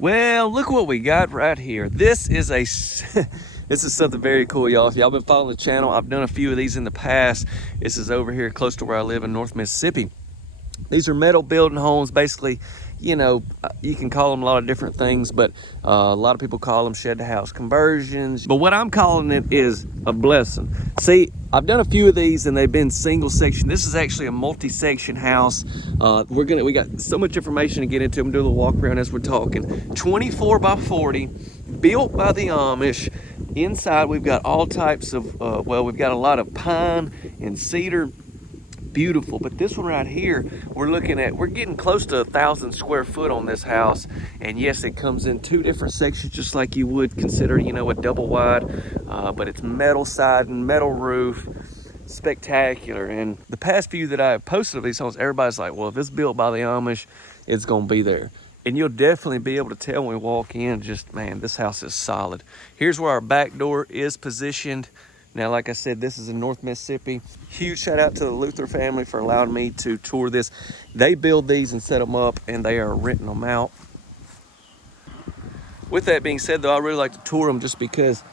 Well, look what we got right here. This is a this is something very cool, y'all. If y'all been following the channel, I've done a few of these in the past. This is over here close to where I live in North Mississippi. These are metal building homes. Basically, you know, you can call them a lot of different things, but a lot of people call them shed to house conversions. But what I'm calling it is a blessing. See, I've done a few of these and they've been single section. This is actually a multi-section house. We got so much information to get into. I'm doing a walk around as we're talking. 24 by 40, built by the Amish. Inside we've got all types of, well, we've got a lot of pine and cedar. Beautiful. But this one right here, we're getting close to 1,000 square foot on this house. And yes, it comes in two different sections, just like you would consider, you know, a double wide, but it's metal siding, metal roof, spectacular. And the past few that I have posted of these homes, everybody's like, well, if it's built by the Amish, it's gonna be there. And you'll definitely be able to tell when we walk in, just, man, this house is solid. Here's where our back door is positioned. Now, like I said, this is in North Mississippi. Huge shout out to the Luther family for allowing me to tour this. They build these and set them up, and they are renting them out. With that being said, though, I really like to tour them just because,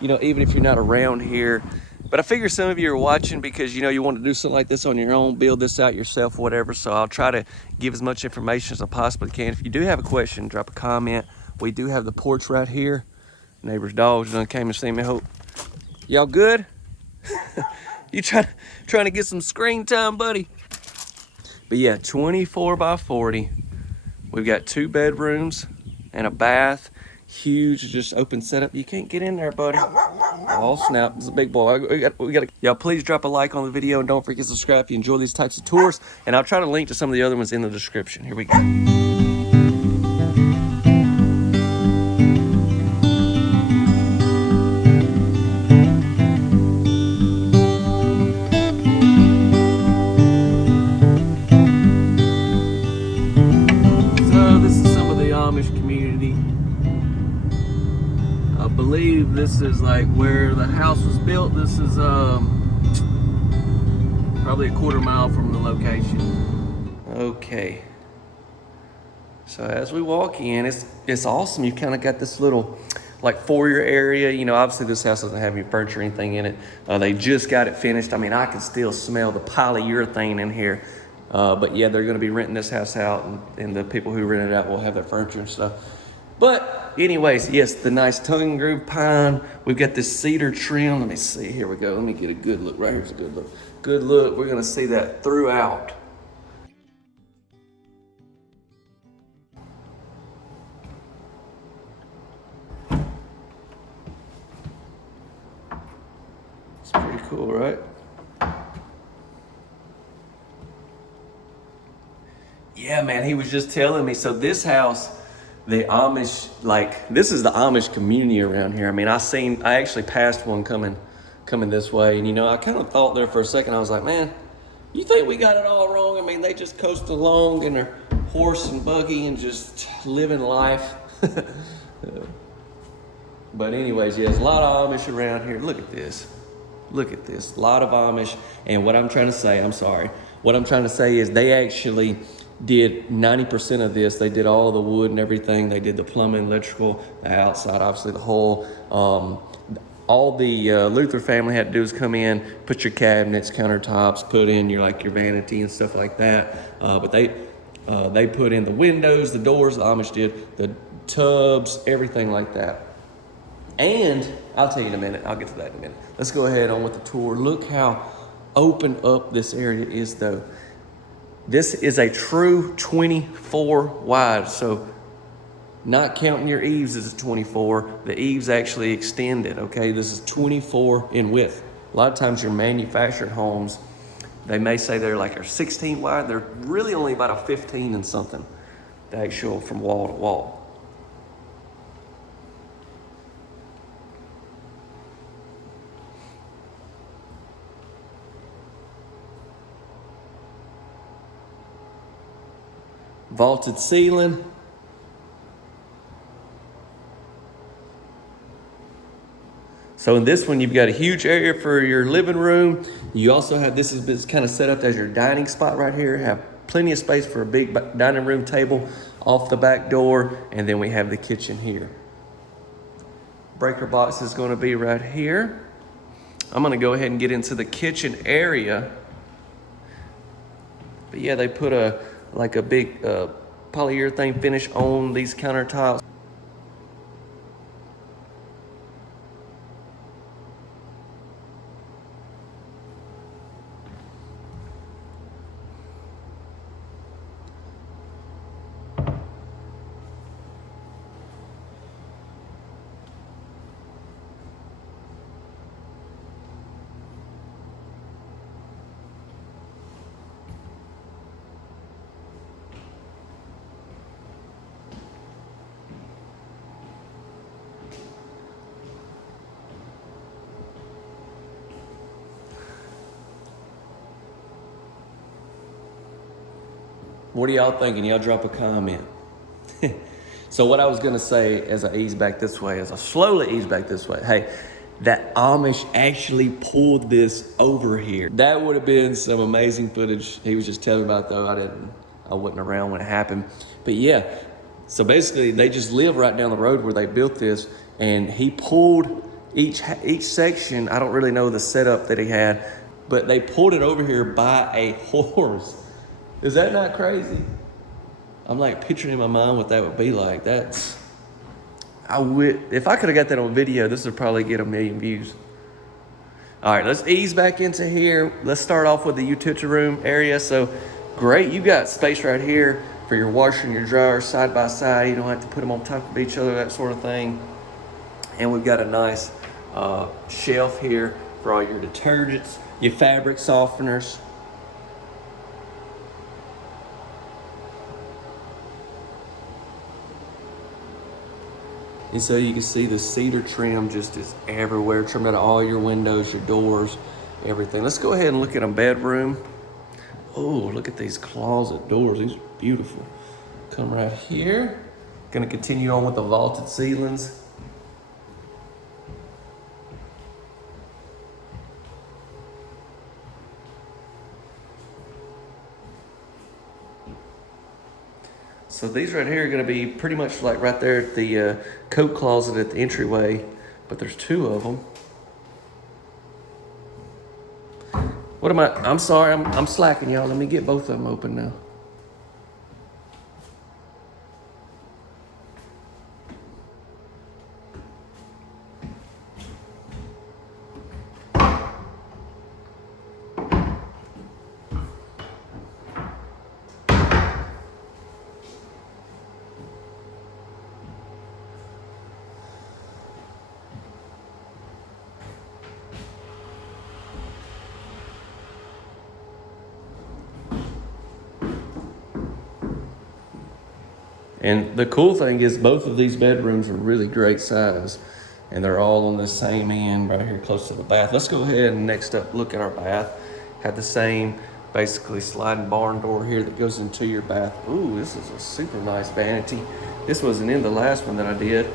you know, even if you're not around here, but I figure some of you are watching because, you know, you want to do something like this on your own, build this out yourself, whatever. So I'll try to give as much information as I possibly can. If you do have a question, drop a comment. We do have the porch right here. Neighbor's dogs done came to see me. Hope y'all good? You trying to get some screen time, buddy? But yeah, 24 by 40. We've got 2 bedrooms and a bath. Huge, just open setup. You can't get in there, buddy. Oh snap! It's a big boy. We got. Y'all, please drop a like on the video and don't forget to subscribe if you enjoy these types of tours. And I'll try to link to some of the other ones in the description. Here we go. I believe this is like where the house was built. This is probably a quarter mile from the location. Okay, so as we walk in, it's awesome. You kind of got this little like foyer area. You know, obviously this house doesn't have any furniture or anything in it. They just got it finished. I mean, I can still smell the polyurethane in here. But yeah, they're going to be renting this house out, and the people who rent it out will have their furniture and stuff. But anyways, yes, the nice tongue and groove pine. We've got this cedar trim. Let me see. Here we go. Let me get a good look. Right here's a good look. Good look. We're going to see that throughout. It's pretty cool, right? Yeah, man, he was just telling me. So this house, the Amish, like, this is the Amish community around here. I mean, I actually passed one coming this way. And, you know, I kind of thought there for a second, I was like, man, you think we got it all wrong? I mean, they just coast along in their horse and buggy and just living life. But anyways, yeah, there's a lot of Amish around here. Look at this. Look at this. A lot of Amish. And what I'm trying to say, I'm sorry. What I'm trying to say is they actually did 90% of this. They did all the wood and everything. They did the plumbing, electrical, the outside, obviously the whole. All the Luther family had to do is come in, put your cabinets, countertops, put in your vanity and stuff like that. But they put in the windows, the doors. The Amish did the tubs, everything like that. And I'll tell you in a minute. I'll get to that in a minute. Let's go ahead on with the tour. Look how open up this area is, though. This is a true 24 wide, so not counting your eaves as a 24. The eaves actually extended, okay? This is 24 in width. A lot of times your manufactured homes, they may say they're like 16 wide. They're really only about a 15 and something, the actual from wall to wall. Vaulted ceiling. So in this one, you've got a huge area for your living room. You also have, this is kind of set up as your dining spot right here. Have plenty of space for a big dining room table. off the back door, and then we have the kitchen here. Breaker box is going to be right here. I'm going to go ahead and get into the kitchen area. But yeah, they put a big polyurethane finish on these countertops. What are y'all thinking? Y'all drop a comment. So what I was gonna say as I ease back this way, as I slowly ease back this way, hey, that Amish actually pulled this over here. That would have been some amazing footage. He was just telling me about, though I wasn't around when it happened. But yeah, so basically they just live right down the road where they built this, and he pulled each section. I don't really know the setup that he had, but they pulled it over here by a horse. Is that not crazy? I'm like picturing in my mind what that would be like. If I could have got that on video, this would probably get 1 million views. All right, let's ease back into here. Let's start off with the utility room area. So great, you got space right here for your washer and your dryer side by side. You don't have to put them on top of each other, that sort of thing. And we've got a nice shelf here for all your detergents, your fabric softeners. And so you can see the cedar trim just is everywhere, trimmed out all your windows, your doors, everything. Let's go ahead and look at a bedroom. Oh, look at these closet doors. These are beautiful. Come right here. Gonna continue on with the vaulted ceilings. So these right here are gonna be pretty much like right there at the coat closet at the entryway, but there's 2 of them. What am I'm sorry, I'm slacking, y'all. Let me get both of them open now. And the cool thing is both of these bedrooms are really great size, and they're all on the same end right here close to the bath. Let's go ahead and next up look at our bath. Had the same basically sliding barn door here that goes into your bath. Ooh, this is a super nice vanity. This wasn't in the last one that I did.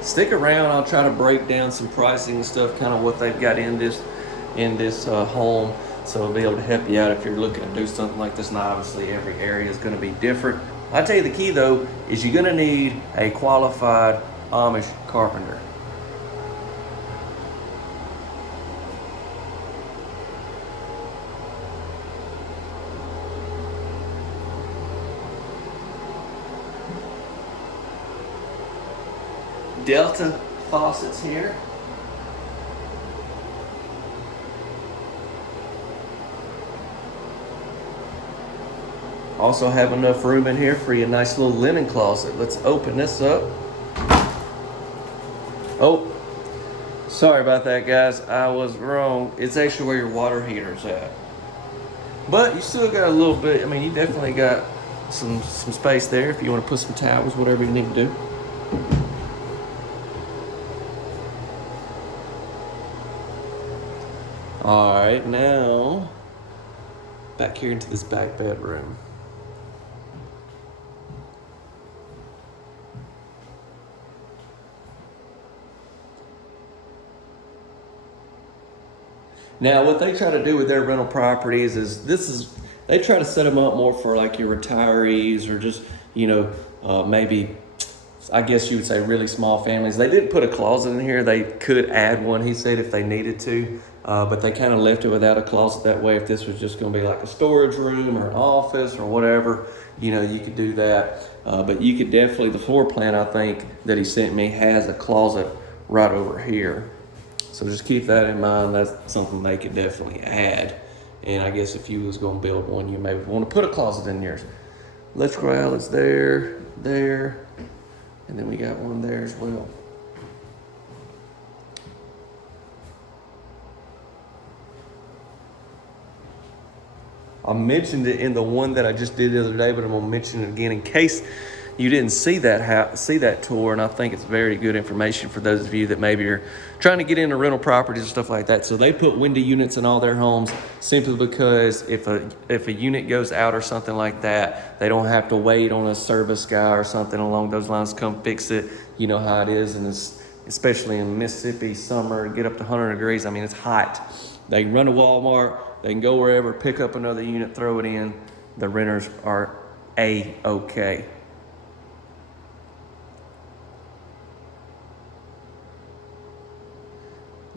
Stick around, I'll try to break down some pricing and stuff, kind of what they've got in this home, so I'll be able to help you out if you're looking to do something like this. Now obviously every area is going to be different. I tell you, the key though is you're going to need a qualified Amish carpenter. Delta faucets here. Also have enough room in here for your nice little linen closet. Let's open this up. Oh, sorry about that, guys. I was wrong. It's actually where your water heater's at. But you still got a little bit, I mean, you definitely got some space there if you want to put some towels, whatever you need to do. All right, now back here into this back bedroom. Now, what they try to do with their rental properties is they try to set them up more for like your retirees or just, maybe, I guess you would say really small families. They did put a closet in here. They could add one, he said, if they needed to, but they kind of left it without a closet. That way, if this was just going to be like a storage room or an office or whatever, you could do that. But you could definitely, the floor plan I think that he sent me has a closet right over here. So just keep that in mind. That's something they could definitely add. And I guess if you was going to build one, you may want to put a closet in yours. Electrical outlets there, and then we got one there as well. I mentioned it in the one that I just did the other day, but I'm gonna mention it again in case you didn't see that tour. And I think it's very good information for those of you that maybe are trying to get into rental properties and stuff like that. So they put window units in all their homes simply because if a unit goes out or something like that, they don't have to wait on a service guy or something along those lines to come fix it. You know how it is, and especially in Mississippi summer, get up to 100 degrees. I mean, it's hot. They can run to Walmart, they can go wherever, pick up another unit, throw it in. The renters are A-okay.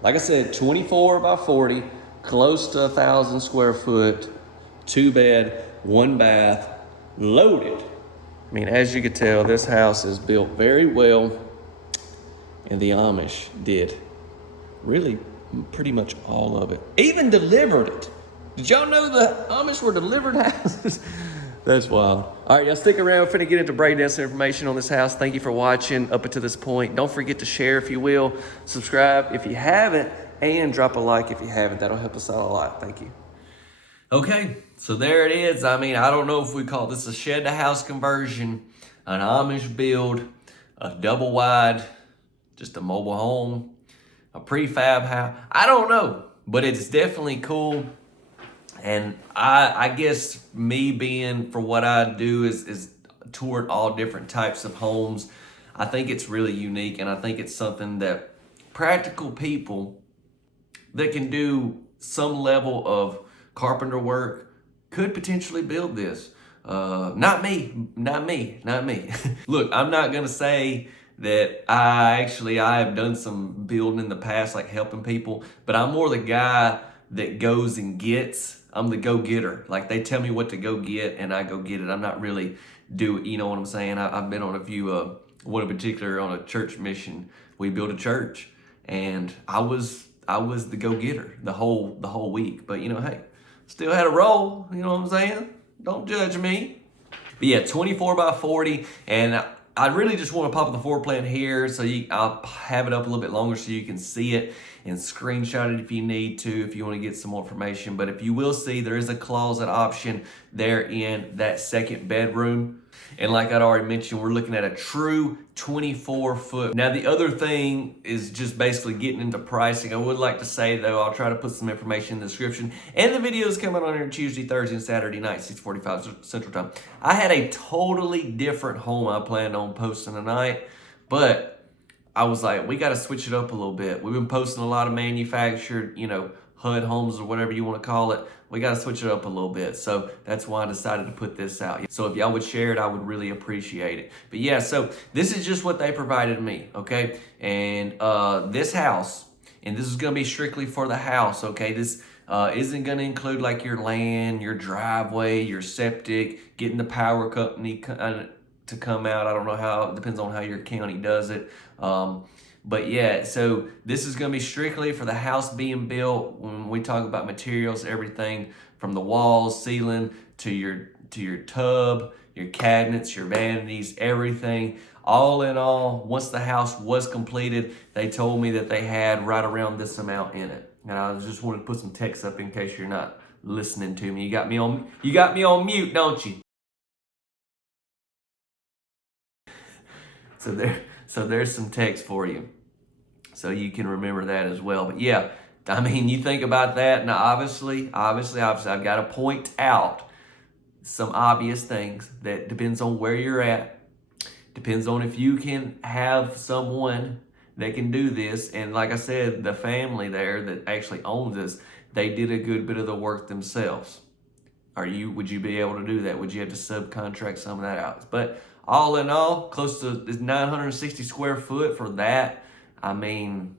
Like I said, 24 by 40, close to 1,000 square foot, 2 bed, 1 bath, loaded. I mean, as you can tell, this house is built very well, and the Amish did really pretty much all of it. Even delivered it. Did y'all know the Amish were delivered houses? That's wild. All right, y'all stick around. We're finna get into breakdown some information on this house. Thank you for watching up until this point. Don't forget to share if you will. Subscribe if you haven't, and drop a like if you haven't. That'll help us out a lot. Thank you. Okay, so there it is. I mean, I don't know if we call this a shed to house conversion, an Amish build, a double wide, just a mobile home, a prefab house. I don't know, but it's definitely cool. And I guess me being for what I do is toward all different types of homes. I think it's really unique, and I think it's something that practical people that can do some level of carpenter work could potentially build this. Not me. Look, I'm not gonna say that I have done some building in the past, like helping people, but I'm more the guy that goes and gets. I'm the go-getter. Like, they tell me what to go get and I go get it. I'm not really you know what I'm saying? I've been on a few, one in particular on a church mission. We built a church and I was the go-getter the whole week. But hey, still had a role, you know what I'm saying? Don't judge me. But yeah, 24 by 40, and I really just want to pop the floor plan here so I'll have it up a little bit longer so you can see it and screenshot it if you need to, if you want to get some more information. But if you will see, there is a closet option there in that second bedroom. And like I'd already mentioned, we're looking at a true 24-foot. Now, the other thing is just basically getting into pricing. I would like to say, though, I'll try to put some information in the description. And the video is coming on here Tuesday, Thursday, and Saturday night, 6:45 Central Time. I had a totally different home I planned on posting tonight, but I was like, we got to switch it up a little bit. We've been posting a lot of manufactured, HUD homes or whatever you want to call it. We got to switch it up a little bit. So that's why I decided to put this out. So if y'all would share it, I would really appreciate it. But yeah, so this is just what they provided me, okay? And this house, and this is going to be strictly for the house, okay? This isn't going to include like your land, your driveway, your septic, getting the power company to come out. I don't know how, it depends on how your county does it. But yeah, so this is going to be strictly for the house being built. When we talk about materials, everything from the walls, ceiling, to your tub, your cabinets, your vanities, everything. All in all, once the house was completed, they told me that they had right around this amount in it. And I just wanted to put some text up in case you're not listening to me. You got me on mute, don't you? So there's some text for you, so you can remember that as well. But yeah, I mean, you think about that. Now, obviously, I've got to point out some obvious things. That depends on where you're at. Depends on if you can have someone that can do this. And like I said, the family there that actually owns this, they did a good bit of the work themselves. Would you be able to do that? Would you have to subcontract some of that out? But all in all, close to 960 square foot for that. I mean,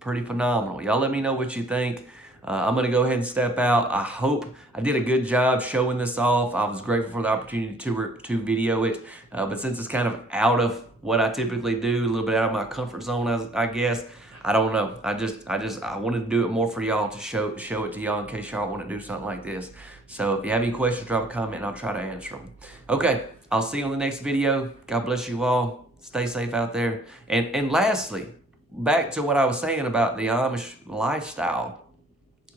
pretty phenomenal. Y'all let me know what you think. I'm going to go ahead and step out. I hope I did a good job showing this off. I was grateful for the opportunity to video it. But since it's kind of out of what I typically do, a little bit out of my comfort zone, I guess, I don't know. I wanted to do it more for y'all, to show it to y'all in case y'all want to do something like this. So if you have any questions, drop a comment and I'll try to answer them. Okay, I'll see you on the next video. God bless you all. Stay safe out there. And lastly, back to what I was saying about the Amish lifestyle.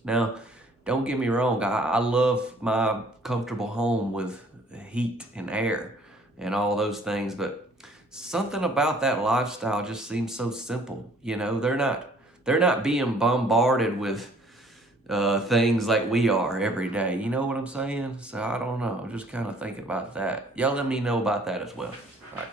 Now, don't get me wrong. I love my comfortable home with heat and air and all those things, but something about that lifestyle just seems so simple. You know, they're not being bombarded with things like we are every day. You know what I'm saying? So I don't know. I'm just kind of thinking about that. Y'all let me know about that as well. All right.